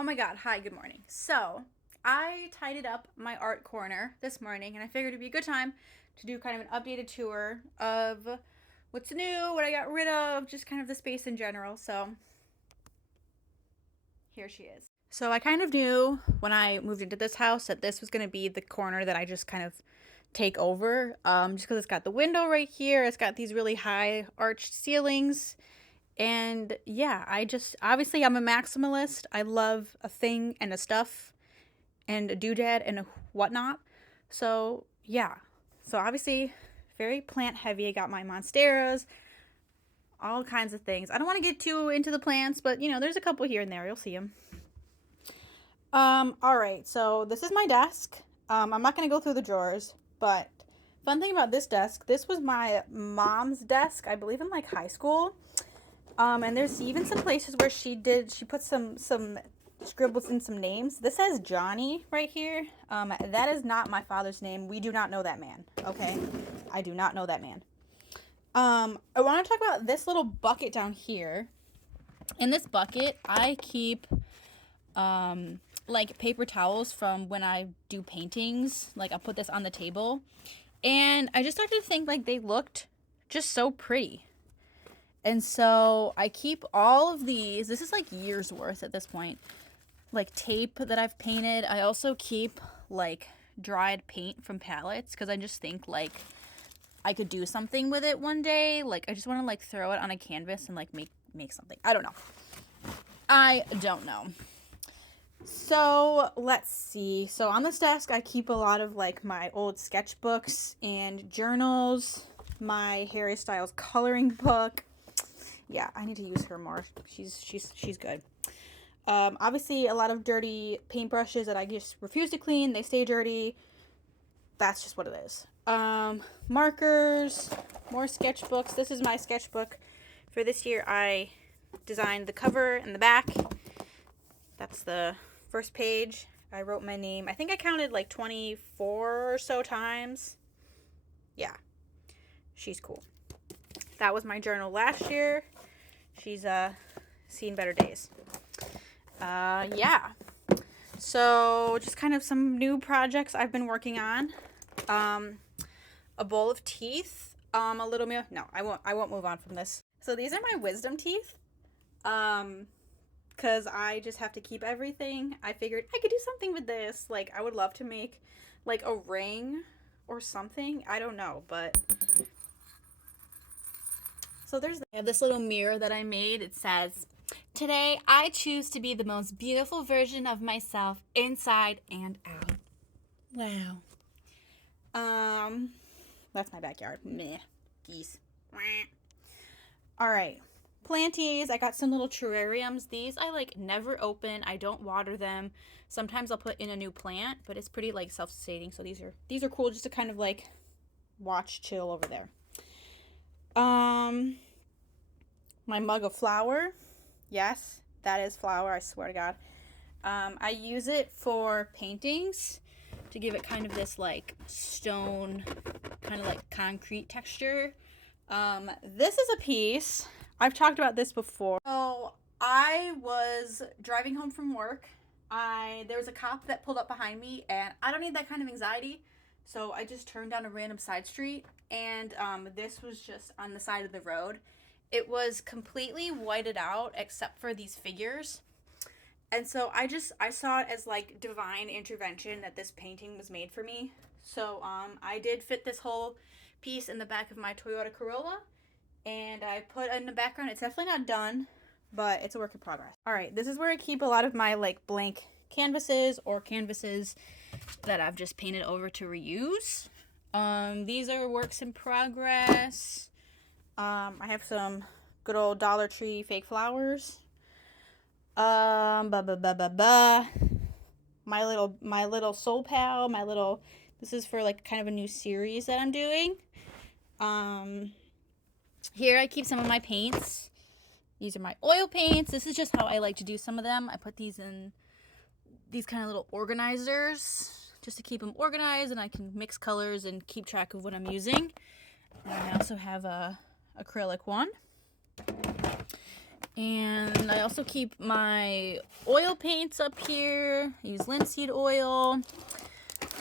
Oh my god, hi, good morning. So, I tidied up my art corner this morning and I figured it'd be a good time to do kind of an updated tour of what's new, what I got rid of, just kind of the space in general. So, here she is. So, I kind of knew when I moved into this house that this was going to be the corner that I just kind of take over, just because it's got the window right here, it's got these really high arched ceilings. And yeah, I just obviously I'm a maximalist. I love a thing and a stuff and a doodad and a whatnot. So yeah. So obviously very plant heavy. I got my monsteras, all kinds of things. I don't want to get too into the plants, but there's a couple here and there. You'll see them. All right. So this is my desk. I'm not gonna go through the drawers, but fun thing about this desk, this was my mom's desk, I believe in like high school. And there's even some places where she put some scribbles in some names. This says Johnny right here. That is not my father's name. We do not know that man. Okay, I do not know that man. I want to talk about this little bucket down here. In this bucket, I keep like paper towels from when I do paintings. Like I'll put this on the table, and I just started to think like they looked just so pretty. And so I keep all of these. This is like years worth at this point. Like tape that I've painted. I also keep like dried paint from palettes because I just think like I could do something with it one day. Like I just want to like throw it on a canvas and like make something. I don't know. So let's see. So on this desk I keep a lot of like my old sketchbooks and journals, my Harry Styles coloring book. Yeah, I need to use her more. She's good. Obviously, a lot of dirty paintbrushes that I just refuse to clean. They stay dirty. That's just what it is. Markers, more sketchbooks. This is my sketchbook for this year. I designed the cover and the back. That's the first page. I wrote my name. I think I counted like 24 or so times. Yeah, she's cool. That was my journal last year. She's seen better days. Yeah. So just kind of some new projects I've been working on. A bowl of teeth. A little meal. No, I won't move on from this. So these are my wisdom teeth. Cause I just have to keep everything. I figured I could do something with this. Like I would love to make like a ring or something. I don't know, but so I have this little mirror that I made. It says, "Today I choose to be the most beautiful version of myself inside and out." Wow. That's my backyard. Meh. Geese. All right. Planties. I got some little terrariums. These I like never open. I don't water them. Sometimes I'll put in a new plant, but it's pretty like self-sustaining. So these are cool just to kind of like watch, chill over there. My mug of flour. Yes, that is flour, I swear to God. I use it for paintings to give it kind of this like stone, kind of like concrete texture. This is a piece. I've talked about this before. So I was driving home from work. There was a cop that pulled up behind me, and I don't need that kind of anxiety. So I just turned down a random side street, and this was just on the side of the road. It was completely whited out except for these figures. And so I saw it as like divine intervention that this painting was made for me. So I did fit this whole piece in the back of my Toyota Corolla, and I put in the background. It's definitely not done, but it's a work in progress. All right, this is where I keep a lot of my like blank canvases or canvases that I've just painted over to reuse. These are works in progress. I have some good old Dollar Tree fake flowers. My little soul pal, this is for like kind of a new series that I'm doing. Here I keep some of my paints. These are my oil paints. This is just how I like to do some of them. I put these in these kind of little organizers just to keep them organized, and I can mix colors and keep track of what I'm using. And I also have a acrylic one. And I also keep my oil paints up here. I use linseed oil.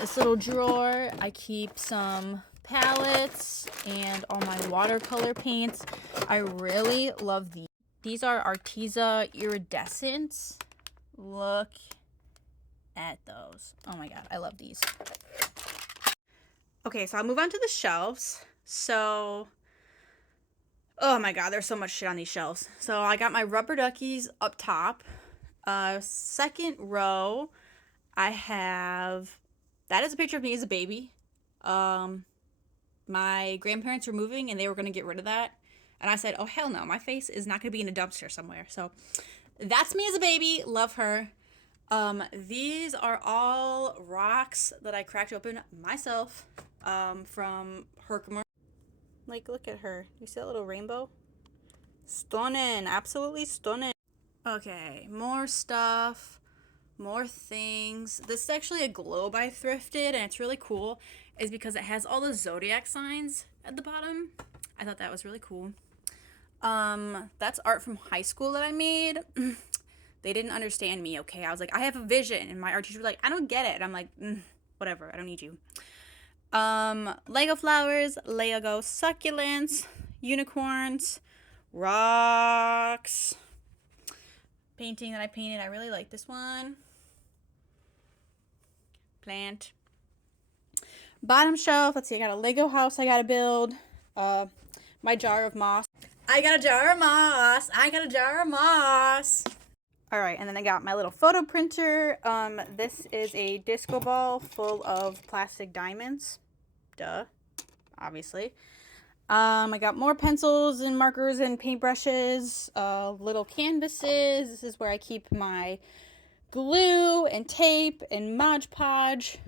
This little drawer, I keep some palettes and all my watercolor paints. I really love these. These are Arteza Iridescents. Look at those. Oh my god, I love these. Okay, so I'll move on to the shelves. So, oh my god, there's so much shit on these shelves. So I got my rubber duckies up top. Second row, I have, that is a picture of me as a baby. My grandparents were moving and they were going to get rid of that. And I said, oh hell no, my face is not going to be in a dumpster somewhere. So that's me as a baby. Love her. These are all rocks that I cracked open myself from Herkimer. Like, look at her. You see that little rainbow? Stunning. Absolutely stunning. Okay, more stuff. More things. This is actually a globe I thrifted, and it's really cool. Is because it has all the zodiac signs at the bottom. I thought that was really cool. That's art from high school that I made. They didn't understand me, okay? I was like, I have a vision, and my art teacher was like, I don't get it. And I'm like, whatever, I don't need you. Lego flowers, Lego succulents, unicorns, rocks. Painting that I painted, I really like this one. Plant. Bottom shelf, let's see, I got a Lego house I gotta build. My jar of moss. I got a jar of moss. I got a jar of moss. All right, and then I got my little photo printer. This is a disco ball full of plastic diamonds. Duh, obviously. I got more pencils and markers and paintbrushes, little canvases. This is where I keep my glue and tape and Mod Podge,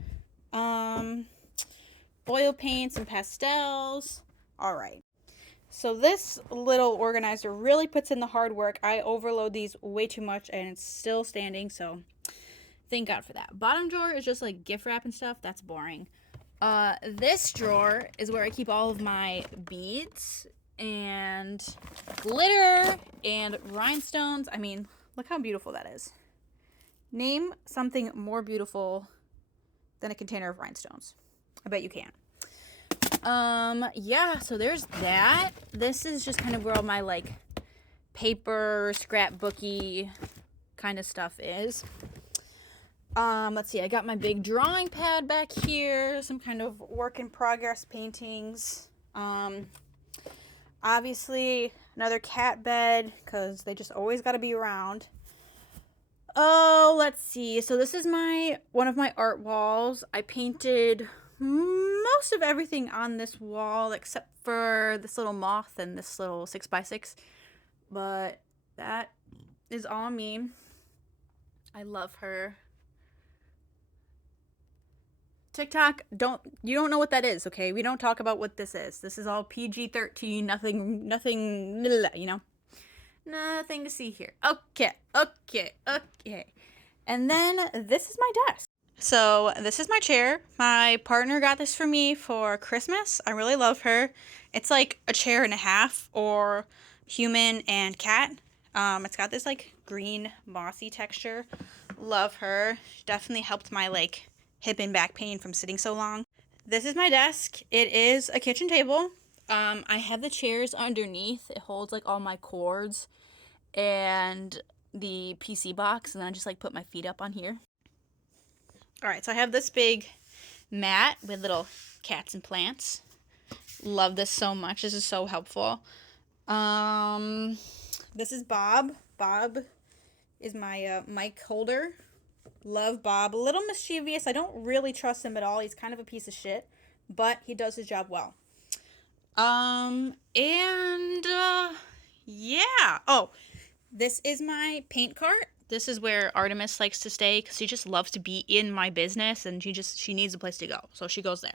oil paints and pastels. All right. So this little organizer really puts in the hard work. I overload these way too much and it's still standing, so thank God for that. Bottom drawer is just like gift wrap and stuff. That's boring. This drawer is where I keep all of my beads and glitter and rhinestones. I mean, look how beautiful that is. Name something more beautiful than a container of rhinestones. I bet you can. Yeah, so there's that. This is just kind of where all my, like, paper, scrapbooky kind of stuff is. Let's see, I got my big drawing pad back here, some kind of work in progress paintings. Obviously, another cat bed, because they just always got to be around. Oh, let's see. So this is one of my art walls. I painted most of everything on this wall except for this little moth and this little 6x6. But that is all me. I love her. TikTok, you don't know what that is, okay? We don't talk about what this is. This is all PG-13, nothing, you know? Nothing to see here. Okay. And then this is my desk. So this is my chair. My partner got this for me for Christmas. I really love her. It's like a chair and a half, or human and cat. It's got this like green mossy texture. Love her. Definitely helped my like hip and back pain from sitting so long. This is my desk. It is a kitchen table. I have the chairs underneath. It holds like all my cords and the PC box, and then I just like put my feet up on here. All right, so I have this big mat with little cats and plants. Love this so much. This is so helpful. This is Bob. Bob is my mic holder. Love Bob. A little mischievous. I don't really trust him at all. He's kind of a piece of shit, but he does his job well. Yeah. Oh, this is my paint cart. This is where Artemis likes to stay because she just loves to be in my business, and she needs a place to go, so she goes there.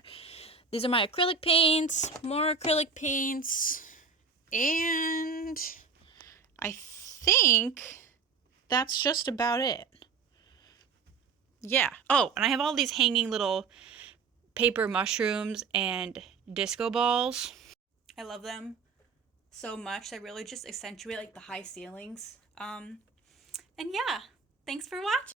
These are my acrylic paints, more acrylic paints, and I think that's just about it. Yeah. Oh, and I have all these hanging little paper mushrooms and disco balls. I love them. so much. They really just accentuate like the high ceilings. And yeah, thanks for watching.